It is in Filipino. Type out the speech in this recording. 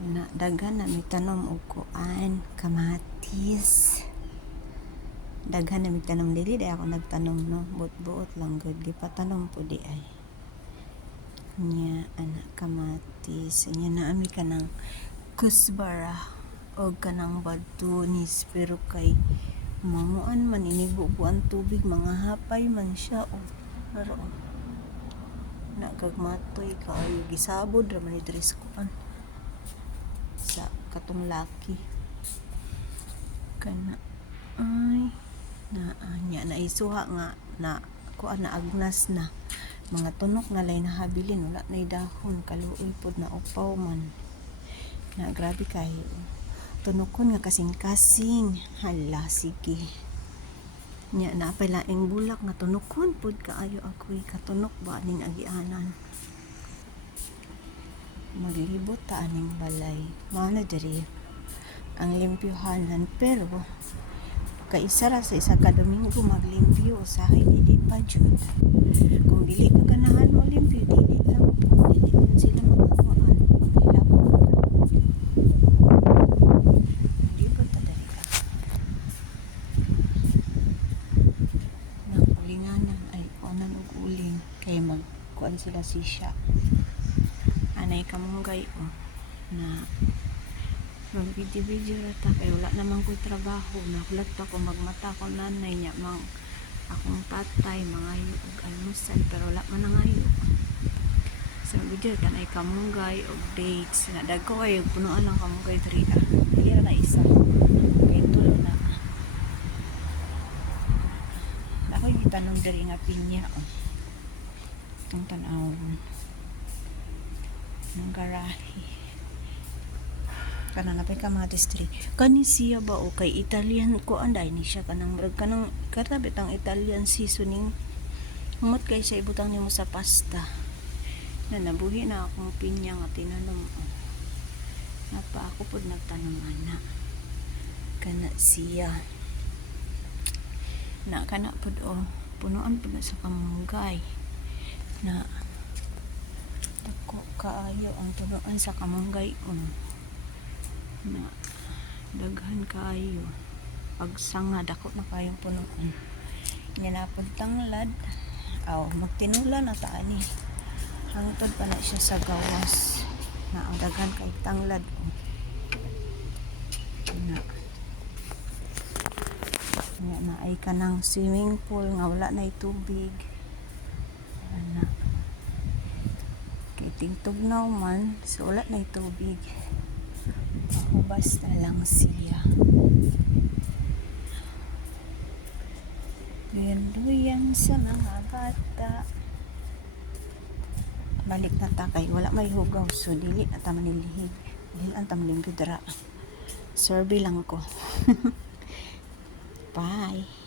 na daghan na may tanom og kuan kamatis. Daghan na may tanom dili day ako nagtanom no, buot-buot lang gud gipatanom po di ay nya anak kamatis nya naami kanang kusbara o kanang batunis pero kay manguan man inibubuan tubig mga hapay man siya o pero nagagmatoy kaayo gisabod ra man diri sa kuan sa katong laki kana ay na anya na isuha nga na kuan na agnas na mga tunok na lay nahabilin wala nay dahon kaluoy pod na upaw man na grabe kayo tunokon nga kasing-kasing hala sige nya na pay laing bulak nga tunokon pod kaayo ako'y katunok ba ning agianan maglibot ta aning balay mao na diri ang limpyohanan pero kaisa ra sa isa ka Domingo maglimpyo usahay dili pa jud kung dili ka ganahan mo limpyo dili lang po dili man sila magawaan limpyo ta dali ka nang ulinganan ay kuanan og uling kay magkuan sila sisya anay kamunggay na mag-video rata kay wala naman ko trabaho nahulat pa ko magmata ko nanay niya mang akong tatay mangayo og almusal pero wala man nangayo so video kanay kamunggay og dates na dagko kay punuan lang kamunggay diri dili ra na isa kay tulo na ako yung tanong diri nga pinya ang tanawon ng garahe kana na pay kamatis tree kani siya ba o kay Italian ko anday ni siya kanang karabit ang Italian seasoning humot kay siya ibutang nimo sa pasta na nabuhi na akong pinya nga tinanom napa ako pod nagtanom ana kana siya na kana pod punuan pod sa kamunggay na dako kaayo ang punuan sa kamunggay na daghan kaayo pagsanga dako na kayong punuan ginapod tanglad magtinula na ta ani hangtod pa na siya sa gawas na ang daghan kay tanglad na ay kanang swimming pool nga wala na tubig ana kay tingtugnaw man so wala na tubig basta lang siya luyan sa mga bata balik na ta kay wala may hugaw so dili na ta manilihig dili ang tamling gudra survey lang ko bye.